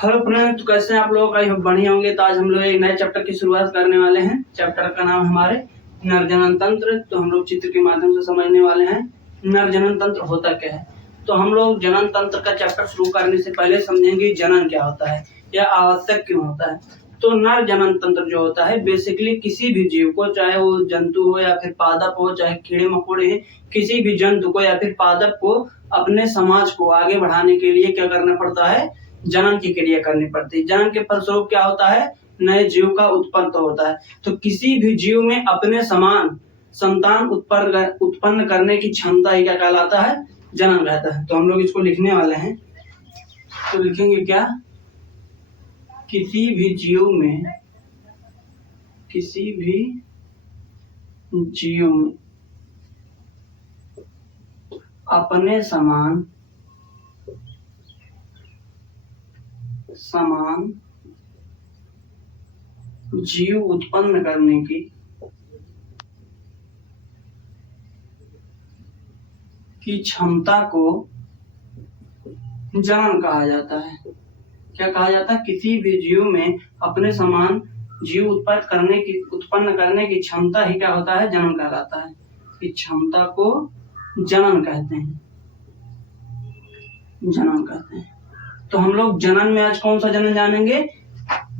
Hello friend, तो कैसे हैं आप लोग? आई होप बढ़िया होंगे। तो आज हम लोग एक नए चैप्टर की शुरुआत करने वाले हैं। चैप्टर का नाम हमारे नरजनन तंत्र। तो हम लोग चित्र के माध्यम से समझने वाले हैं नरजनन तंत्र होता क्या है। तो हम लोग जनन तंत्र का चैप्टर शुरू करने से पहले समझेंगे जनन क्या होता है या आवश्यक क्यों होता है। तो नर जनन तंत्र जो होता है बेसिकली किसी भी जीव को, चाहे वो जंतु हो या फिर पादप हो, चाहे कीड़े मकोड़े, किसी भी जंतु को या फिर पादप को अपने समाज को आगे बढ़ाने के लिए क्या करना पड़ता है? जनन की क्रिया करनी पड़ती है। जनन के फलस्वरूप क्या होता है? नए जीव का उत्पन्न होता है। तो किसी भी जीव में अपने समान संतान उत्पन्न करने की क्षमता ही क्या कहलाता है? जनन कहता है। तो हम लोग इसको लिखने वाले हैं। तो लिखेंगे क्या? किसी भी जीव में अपने समान जीव उत्पन्न करने की क्षमता को जनन कहा जाता है। क्या कहा जाता है? किसी भी जीव में अपने समान जीव उत्पन्न करने की क्षमता ही क्या होता है? जनन कहलाता है। इस क्षमता को जनन कहते हैं। तो हम लोग जनन में आज कौन सा जनन जानेंगे?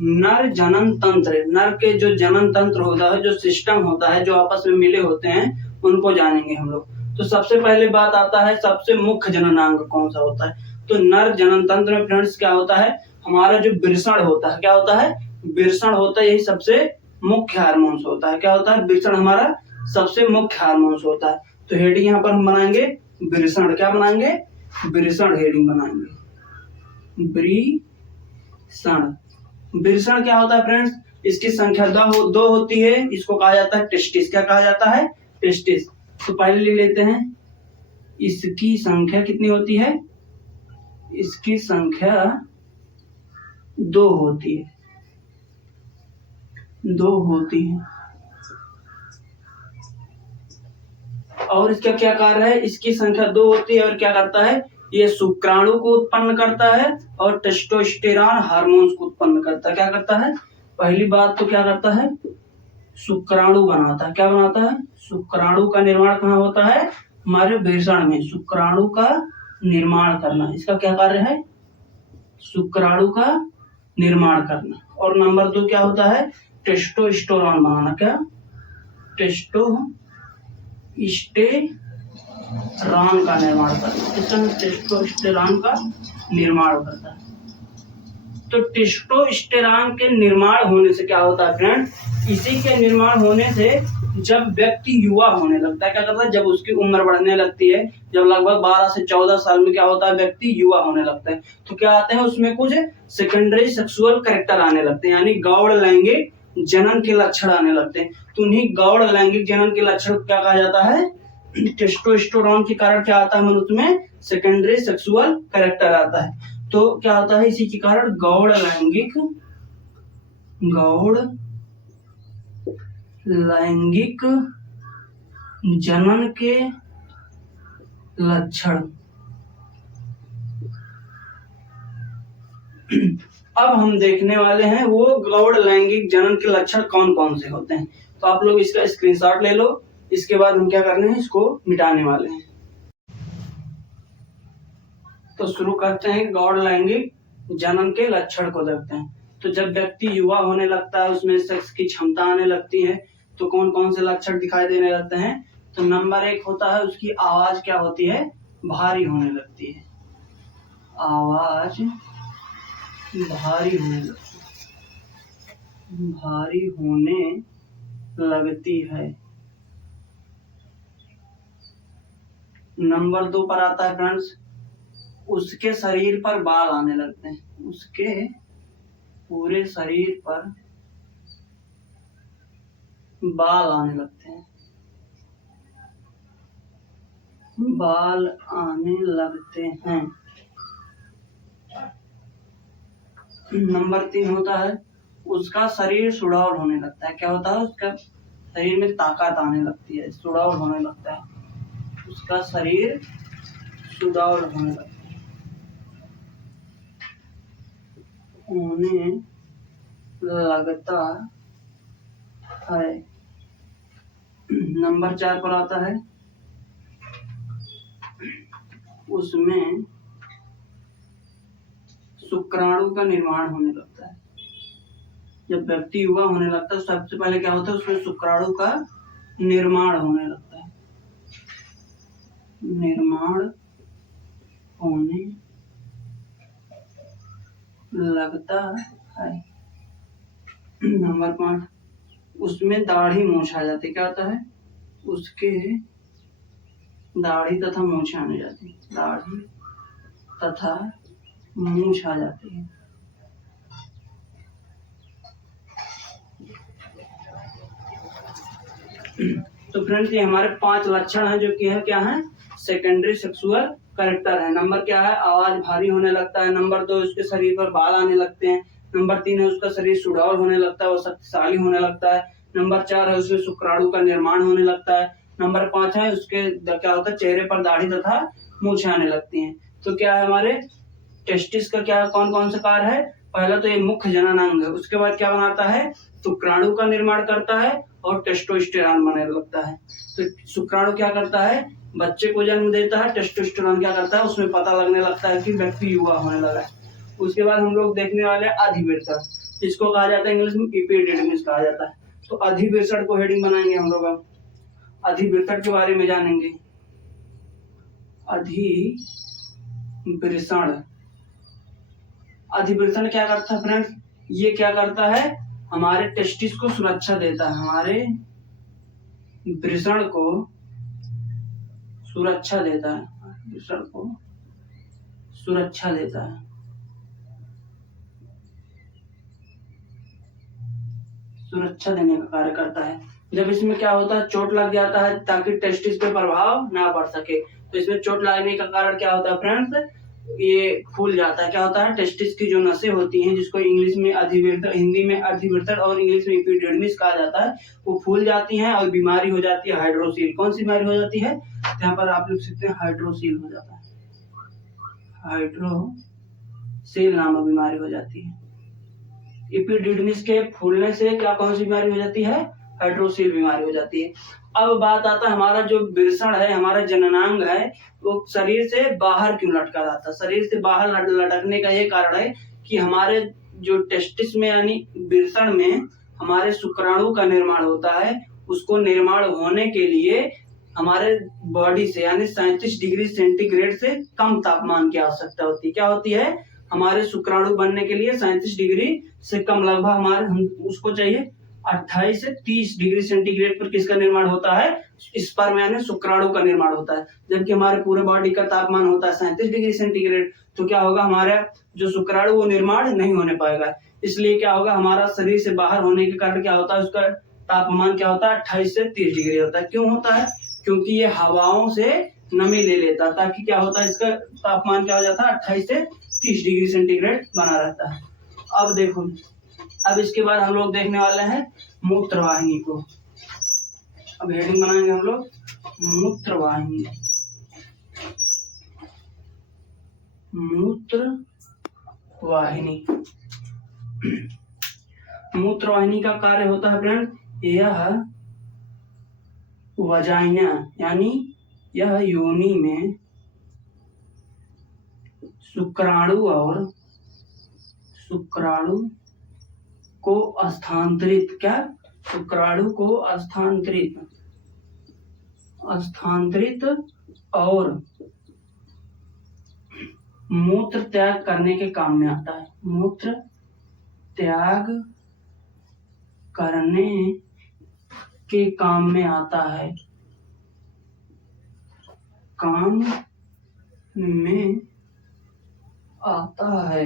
नर जनन तंत्र। नर के जो जनन तंत्र होता है, जो सिस्टम होता है, जो आपस में मिले होते हैं, उनको जानेंगे हम लोग। तो सबसे पहले बात आता है सबसे मुख्य जननांग कौन सा होता है। तो नर जनन तंत्र में फ्रेंड्स क्या होता है? हमारा जो वृषण होता है, क्या होता है? वृषण होता है, यही सबसे मुख्य हार्मोन्स होता है। क्या होता है? वृषण हमारा सबसे मुख्य हार्मोन्स होता है। तो हेडिंग यहाँ पर हम बनाएंगे वृषण। क्या बनाएंगे? वृषण हेडिंग बनाएंगे। वृषण क्या होता है फ्रेंड्स? इसकी संख्या दो होती है। इसको कहा जाता है टेस्टिस। क्या कहा जाता है? टेस्टिस। तो पहले लिख लेते हैं, इसकी संख्या कितनी होती है? इसकी संख्या 2 होती है। और इसका क्या कार्य है? इसकी संख्या 2 होती है और क्या करता है? ये शुक्राणु को उत्पन्न करता है और टेस्टोस्टेरॉन हार्मोन्स को उत्पन्न करता है। क्या करता है? पहली बात तो क्या करता है? शुक्राणु बनाता है। क्या बनाता है? शुक्राणु का निर्माण कहाँ होता है? हमारे वृषण में। शुक्राणु का निर्माण करना, इसका क्या कार्य है? शुक्राणु का निर्माण करना। और नंबर 2 क्या होता है? टेस्टोस्टेरॉन बनाना। क्या? टेस्टोस्टेरॉन का निर्माण करता है। टेस्टोस्टेरॉन का निर्माण करता है। तो टेस्टोस्टेरॉन के निर्माण होने से क्या होता है फ्रेंड? इसी के निर्माण होने से जब व्यक्ति युवा होने लगता है, क्या करता है? जब उसकी उम्र बढ़ने लगती है, जब लगभग 12 से 14 साल में क्या होता है? व्यक्ति युवा होने लगता है। तो क्या आते हैं उसमें? कुछ सेकेंडरी सेक्सुअल कैरेक्टर आने लगते हैं, यानी गौड़ लैंगिक जनन के लक्षण आने लगते हैं। तो उन्हीं गौड़ लैंगिक जनन के लक्षण क्या कहा जाता है? टेस्टोस्टेरोन के कारण क्या आता है मनुष्य में? सेकेंडरी सेक्सुअल कैरेक्टर आता है। तो क्या होता है? इसी के कारण गौड़ लैंगिक जनन के लक्षण। अब हम देखने वाले हैं वो गौड़ लैंगिक जनन के लक्षण कौन कौन से होते हैं। तो आप लोग इसका स्क्रीनशॉट ले लो। इसके बाद हम क्या करने हैं? इसको मिटाने वाले हैं। तो शुरू करते हैं गौड़ लैंगिक जनन के लक्षण को देखते हैं। तो जब व्यक्ति युवा होने लगता है, उसमें सेक्स की क्षमता आने लगती है, तो कौन कौन से लक्षण दिखाई देने लगते हैं? तो नंबर 1 होता है उसकी आवाज क्या होती है? भारी होने लगती है। आवाज भारी होने लगती है। नंबर 2 पर आता है फ्रेंड्स, उसके शरीर पर बाल आने लगते हैं। उसके पूरे शरीर पर बाल आने लगते हैं। नंबर 3 होता है उसका शरीर सुडौल होने लगता है। क्या होता है? उसका शरीर में ताकत आने लगती है, सुडौल होने लगता है। उसका शरीर सुडौल होने लगता है। होने लगता है। नंबर 4 पर आता है, उसमें शुक्राणु का निर्माण होने लगता है। जब व्यक्ति युवा होने लगता है सबसे पहले क्या होता है, उसमें शुक्राणु का निर्माण होने लगता है। निर्माण होने लगता है। नंबर 5, उसमें दाढ़ी मूंछ आ जाती है। क्या होता है, उसके दाढ़ी तथा मूंछ आने जाती है। दाढ़ी तथा मूंछ आ जाती है। तो फ्रेंड्स ये हमारे 5 लक्षण हैं जो कि है क्या है, सेकेंडरी सेक्सुअल कैरेक्टर है। नंबर क्या है, आवाज भारी होने लगता है। नंबर 2, उसके शरीर पर बाल आने लगते हैं। नंबर 3 है, उसका शरीर सुडौल होने लगता है, वो शक्तिशाली होने लगता है। नंबर 4 है, उसमें शुक्राणु का निर्माण होने लगता है। नंबर 5 है, उसके क्या होता है, चेहरे पर दाढ़ी तथा मूछें आने लगती हैं। तो क्या है, हमारे टेस्टिस का क्या कौन कौन सा कार्य है, पहला तो ये मुख्य जननांग है। उसके बाद क्या बनाता है, शुक्राणु का निर्माण करता है और टेस्टोस्टेरॉन बनने लगता है। तो शुक्राणु क्या करता है, बच्चे को जन्म देता है। टेस्टोस्टेरॉन क्या करता है, उसमें पता लगने लगता है कि व्यक्ति युवा होने लगा है। उसके बाद हम लोग देखने वाले हैं अधिवृषण, जिसको कहा जाता है इंग्लिश में एपिडिडमिस कहा जाता है। तो अधिवृषण को हेडिंग बनाएंगे हम लोग। अब अधिवृषण के बारे में जानेंगे। अधिवृषण, अधिवृषण क्या करता है फ्रेंड्स, ये क्या करता है, हमारे टेस्टिस को सुरक्षा देता है। हमारे वृषण को सुरक्षा देता है। वृषण को सुरक्षा देता है। सुरक्षा देने का कार्य करता है। जब इसमें क्या होता है, चोट लग जाता है ताकि टेस्टिस पे प्रभाव ना पड़ सके। तो इसमें चोट लगने का कारण क्या होता है फ्रेंड्स, ये फूल जाता है। क्या होता है, टेस्टिस की जो नसें होती हैं, जिसको इंग्लिश में अधिवृषण, हिंदी में अधिवृषण और इंग्लिश में एपिडिडमिस कहा जाता है, वो फूल जाती हैं और बीमारी हो जाती है हाइड्रोसील। कौन सी बीमारी हो जाती है, यहाँ पर आप लिख सकते हैं हाइड्रोसील हो जाता है। हाइड्रोसील नामक बीमारी हो जाती है। एपिडिडमिस के फूलने से क्या कौन सी बीमारी हो जाती है, हाइड्रोसील बीमारी हो जाती है। अब बात आता है, हमारा जो वृषण है, हमारा जननांग है, वो शरीर से बाहर क्यों लटका रहता है। शरीर से बाहर लटकने का ये कारण है कि हमारे जो टेस्टिस में यानी वृषण में हमारे शुक्राणु का निर्माण होता है। उसको निर्माण होने के लिए हमारे बॉडी से यानी 37 डिग्री सेंटीग्रेड से कम तापमान की आवश्यकता होती है। क्या होती है, हमारे शुक्राणु बनने के लिए 37 डिग्री से कम, लगभग हमारे उसको चाहिए 28 से 30 डिग्री सेंटीग्रेड पर किसका निर्माण होता है, स्पर्म यानी शुक्राणु का निर्माण होता है। जबकि हमारे पूरे बॉडी का तापमान होता है 37 डिग्री सेंटीग्रेड। तो क्या होगा, हमारा जो शुक्राणु वो निर्माण नहीं होने पाएगा। इसलिए क्या होगा, हमारा शरीर से बाहर होने के कारण क्या होता है, उसका तापमान क्या होता है, 28 से 30 डिग्री होता है। क्यों होता है, क्योंकि ये हवाओं से नमी ले लेता है, ताकि क्या होता है, इसका तापमान क्या हो जाता है, 28 से 30 डिग्री सेंटीग्रेड बना रहता है। अब देखो, अब इसके बाद हम लोग देखने वाले हैं मूत्रवाहिनी को। अब हेडिंग बनाएंगे हम लोग मूत्रवाहिनी। मूत्रवाहिनी, मूत्रवाहिनी का कार्य होता है फ्रेंड, यह वजाइना यानी यह योनि में शुक्राणु और शुक्राणु को स्थानांतरित, क्या, शुक्राणु को स्थानांतरित और मूत्र त्याग करने के काम में आता है। मूत्र त्याग करने के काम में आता है, काम में आता है।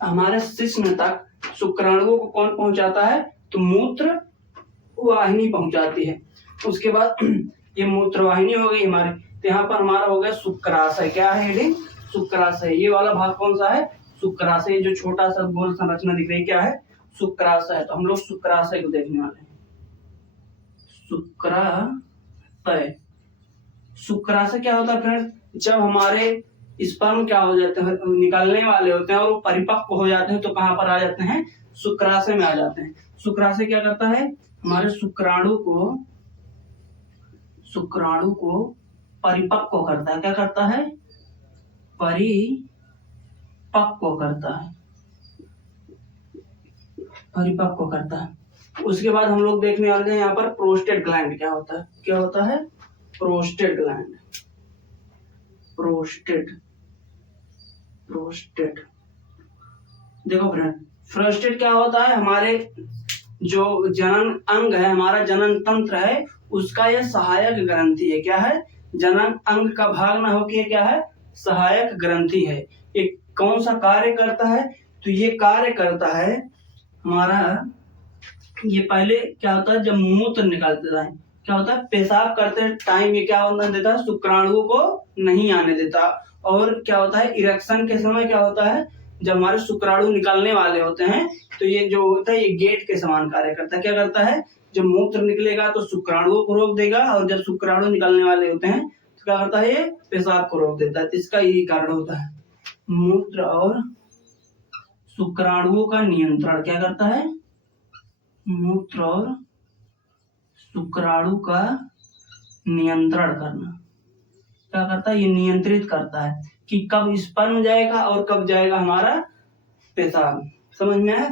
हमारे शिश्न तक शुक्राणुओं को कौन पहुंचाता है, तो मूत्र वाहिनी पहुंचाती है। उसके बाद ये मूत्रवाहिनी हो गई हमारे, तो यहाँ पर हमारा हो गया शुक्राशय। क्या है हेडिंग, शुक्राशय। ये वाला भाग कौन सा है, शुक्राशय। जो छोटा सा गोल संरचना दिख रही है क्या है, शुक्राशय। तो हम लोग शुक्राशय को देखने वाले हैं। शुक्राशय, शुक्राशय क्या होता है फ्रेंड्स, जब हमारे स्पर्म क्या हो जाते हैं, निकलने वाले होते हैं और वो परिपक्व हो जाते हैं तो कहाँ पर आ जाते हैं, शुक्राशय में आ जाते हैं। शुक्राशय क्या करता है, हमारे शुक्राणु को परिपक्व करता है। क्या करता है, परिपक्व करता है। उसके बाद हम लोग देखने वाले हैं यहाँ पर प्रोस्टेट ग्लैंड क्या होता है। क्या होता है, प्रोस्टेट ग्लैंड। प्रोस्टेट देखो फ्रेंड, प्रोस्टेट क्या होता है, हमारे जो जनन अंग है, हमारा जनन तंत्र है, उसका यह सहायक ग्रंथि है। क्या है, जनन अंग का भाग ना होकर क्या है, सहायक ग्रंथि है। एक कौन सा कार्य करता है, तो ये कार्य करता है हमारा, ये पहले क्या होता है, जब मूत्र निकालते हैं, क्या होता है, पेशाब करते टाइम ये क्या होने देता है, शुक्राणुओं को नहीं आने देता। और क्या होता है, इरेक्शन के समय क्या होता है, जब हमारे शुक्राणु निकलने वाले होते हैं तो ये जो होता है ये गेट के समान कार्य करता है। क्या करता है, जब मूत्र निकलेगा तो शुक्राणुओं को रोक देगा, और जब शुक्राणु निकलने वाले होते हैं तो क्या करता है, ये पेशाब को रोक देता है। इसका यही कारण होता है, मूत्र और शुक्राणुओं का नियंत्रण। क्या करता है, मूत्र और शुक्राणु का नियंत्रण करना। क्या करता है, ये नियंत्रित करता है कि कब स्पर्म जाएगा और कब जाएगा हमारा पेशाब। समझ में है।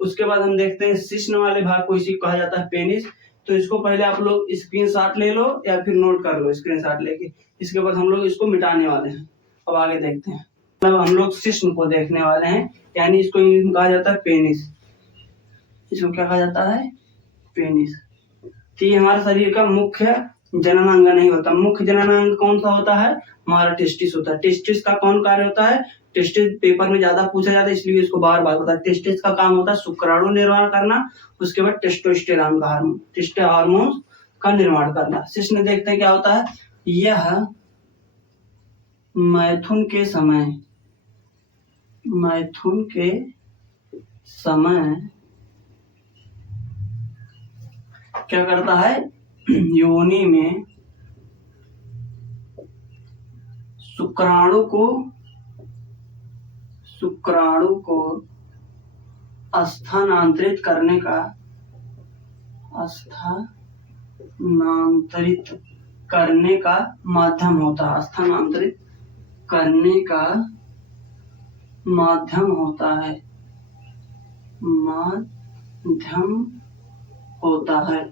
उसके बाद हम देखते हैं शिश्न वाले भाग को, इसी कहा जाता है पेनिस। तो इसको पहले आप लोग स्क्रीनशॉट ले लो या फिर नोट कर लो स्क्रीनशॉट लेके। इसके बाद हम लोग इसको मिटाने वाले हैं। अब आगे देखते हैं, मतलब हम लोग शिश्न को देखने वाले हैं, यानी इसको इंग्लिश में कहा जाता है पेनिस। इसको क्या कहा जाता है, पेनिस। तो ये हमारे शरीर का मुख्य जननांग नहीं होता। मुख्य जननांग कौन सा होता है, हमारा टेस्टिस होता है। टेस्टिस का कौन कार्य होता है, टेस्टिस पेपर में ज्यादा पूछा जाता है इसलिए इसको बार बार होता है। टेस्टिस का काम होता है शुक्राणु निर्माण करना, उसके बाद टेस्टोस्टेरोन का हार्मोन, टेस्टो हार्मोन का निर्माण करना। शिश्न देखते हैं क्या होता है, यह मैथुन के समय क्या करता है, योनि में शुक्राणु को स्थानांतरित करने का माध्यम होता है। स्थानांतरित करने का माध्यम होता है।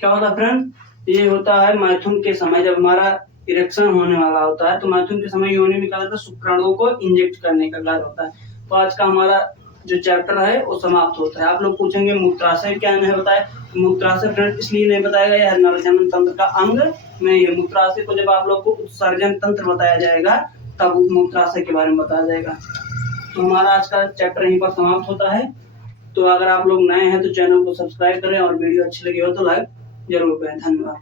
क्या होता है फ्रेंड, ये होता है मैथुन के समय, जब हमारा इरेक्शन होने वाला होता है तो मैथुन के समय योनि में क्या होता है, शुक्राणुओं को इंजेक्ट करने का कार्य होता है। तो आज का हमारा जो चैप्टर है वो समाप्त होता है। आप लोग पूछेंगे मूत्राशय क्या नहीं बताया, मूत्राशय फ्रेंड इसलिए नहीं बताया गया, नरजनन तंत्र का अंग नहीं है। मूत्राशय को जब आप लोग को उत्सर्जन तंत्र बताया जाएगा तब मूत्राशय के बारे में बताया जाएगा। तो हमारा आज का चैप्टर यहीं पर समाप्त होता है। तो अगर आप लोग नए हैं तो चैनल को सब्सक्राइब करें और वीडियो अच्छी लगी हो तो लाइक जरूर करें। धन्यवाद।